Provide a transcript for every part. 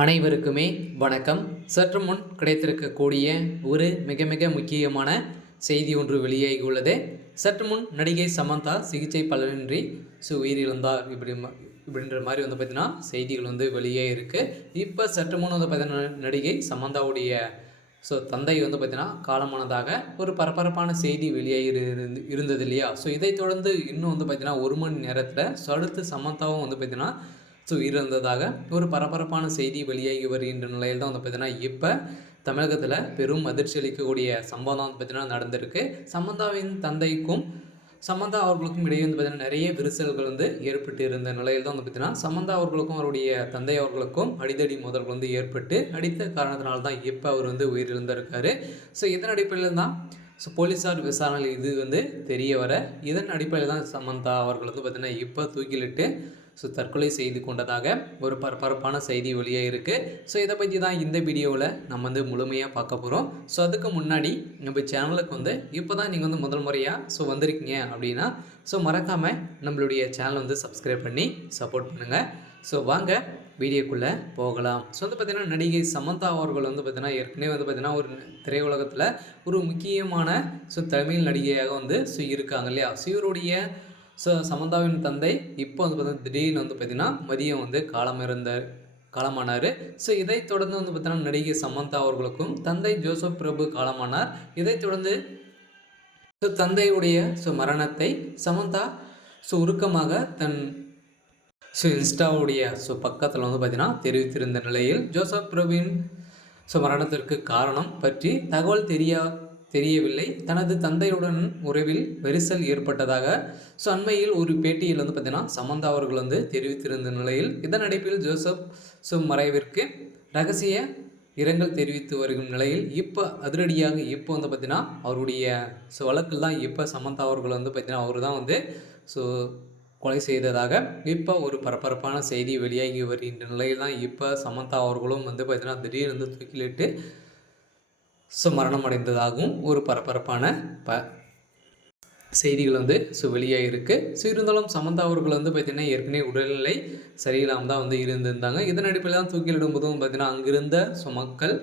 அனைவருக்குமே வணக்கம். சற்று முன் கிடைத்திருக்கக்கூடிய ஒரு மிக மிக முக்கியமான செய்தி ஒன்று வெளியாகியுள்ளது. சற்று முன் நடிகை சமந்தா சிகிச்சை பலனின்றி உயிரிழந்தார் இப்படின்ற மாதிரி பார்த்தீங்கன்னா செய்திகள் வெளியே இருக்குது. இப்போ சற்று முன் பார்த்தீங்கன்னா நடிகை சமந்தாவுடைய தந்தை பார்த்தீங்கன்னா காலமானதாக ஒரு பரபரப்பான செய்தி வெளியாகி இருந்தது இல்லையா? இதை தொடர்ந்து இன்னும் பார்த்தீங்கன்னா 1 மணி நேரத்தில் அடுத்து சமந்தாவும் பார்த்தீங்கன்னா உயிரிழந்ததாக ஒரு பரபரப்பான செய்தி வெளியாகி வருகின்ற நிலையில் தான் பார்த்தீங்கன்னா இப்போ தமிழகத்தில் பெரும் அதிர்ச்சி அளிக்கக்கூடிய சம்பவம் தான் பார்த்தீங்கன்னா நடந்திருக்கு. சமந்தாவின் தந்தைக்கும் சமந்தா அவர்களுக்கும் இடையே பார்த்தீங்கன்னா நிறைய விரிசல்கள் ஏற்பட்டு இருந்த நிலையில் தான் பார்த்தீங்கன்னா சமந்தா அவர்களுக்கும் அவருடைய தந்தை அவர்களுக்கும் அடிதடி மோதல்கள் ஏற்பட்டு அடித்த காரணத்தினால்தான் இப்போ அவர் உயிரிழந்திருக்காரு. இதன் அடிப்படையில் தான் போலீஸார் விசாரணை இது தெரிய வர இதன் அடிப்படையில் தான் சமந்தா அவர்கள் பார்த்தீங்கன்னா இப்போ தூக்கிலிட்டு தற்கொலை செய்து கொண்டதாக ஒரு பரபரப்பான செய்தி வெளியே இருக்குது. இதை பற்றி தான் இந்த வீடியோவில் நம்ம முழுமையாக பார்க்க போகிறோம். அதுக்கு முன்னாடி நம்ம சேனலுக்கு இப்போ தான் நீங்கள் முதல் முறையாக வந்திருக்கீங்க அப்படின்னா மறக்காமல் நம்மளுடைய சேனலை சப்ஸ்கிரைப் பண்ணி சப்போர்ட் பண்ணுங்கள். வாங்க வீடியோக்குள்ளே போகலாம். பார்த்திங்கன்னா நடிகை சமந்தா அவர்கள் பார்த்தீங்கன்னா ஏற்கனவே பார்த்தீங்கன்னா ஒரு திரையுலகத்தில் ஒரு முக்கியமான தமிழ் நடிகையாக இருக்காங்க இல்லையா? இவருடைய சமந்தாவின் தந்தை இப்போ பார்த்தீங்கன்னா திடீர்னு பார்த்தீங்கன்னா மதியம் காலமானார். இதைத் தொடர்ந்து பார்த்தீங்கன்னா நடிகை சமந்தா அவர்களுக்கும் தந்தை ஜோசப் பிரபு காலமானார். இதைத் தொடர்ந்து தந்தையுடைய மரணத்தை சமந்தா உருக்கமாக தன் இன்ஸ்டாவுடைய பக்கத்தில் பார்த்தீங்கன்னா தெரிவித்திருந்த நிலையில் ஜோசப் பிரபுவின் மரணத்திற்கு காரணம் பற்றி தகவல் தெரியவில்லை. தனது தந்தையுடன் உறவில் விரிசல் ஏற்பட்டதாக அண்மையில் ஒரு பேட்டியில் பார்த்தீங்கன்னா சமந்தா அவர்கள் தெரிவித்திருந்த நிலையில் இதன் அடிப்பில் ஜோசப் மறைவிற்கு ரகசிய இரங்கல் தெரிவித்து வரும் நிலையில் இப்போ அதிரடியாக இப்போ பார்த்தீங்கன்னா அவருடைய வழக்கில் தான் இப்போ சமந்தா அவர்கள் பார்த்தீங்கன்னா அவர் தான் கொலை செய்ததாக இப்போ ஒரு பரபரப்பான செய்தி வெளியாகி வருகின்ற நிலையில் தான் இப்போ சமந்தா அவர்களும் பார்த்தீங்கன்னா திடீர்னு தூக்கிலிட்டு மரணம் அடைந்ததாகவும் ஒரு பரபரப்பான செய்திகள் வெளியாக இருக்குது. இருந்தாலும் சமந்தா அவர்கள் பார்த்திங்கன்னா ஏற்கனவே உடல்நிலை சரியில்லாமல் தான் இருந்திருந்தாங்க. இதன் அடிப்படையில் தான் தூக்கிலிடும்போதும் பார்த்திங்கன்னா அங்கிருந்த மக்கள்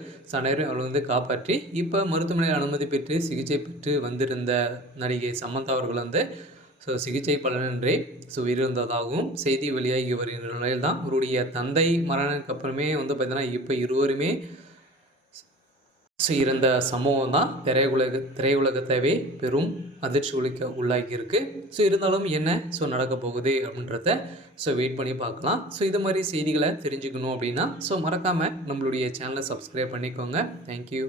அனைவரும் அவர்கள் காப்பாற்றி இப்போ மருத்துவமனையில் அனுமதி பெற்று சிகிச்சை பெற்று வந்திருந்த நடிகை சமந்தா அவர்கள் சிகிச்சை பலனின்றி உயிரிழந்ததாகவும் செய்தி வெளியாகி வருகின்ற நிலையில் தான் அவருடைய தந்தை மரணத்துக்கு அப்புறமே பார்த்திங்கன்னா இப்போ இருவருமே இருந்த சம்பவம் தான் திரையுலகத்தவே பெரும் அதிர்ச்சி உள்ளாகியிருக்கு. இருந்தாலும் என்ன நடக்க போகுது அப்படின்றத வெயிட் பண்ணி பார்க்கலாம். இது மாதிரி செய்திகளை தெரிஞ்சுக்கணும் அப்படின்னா மறக்காமல் நம்மளுடைய சேனலை சப்ஸ்கிரைப் பண்ணிக்கோங்க. தேங்க்யூ.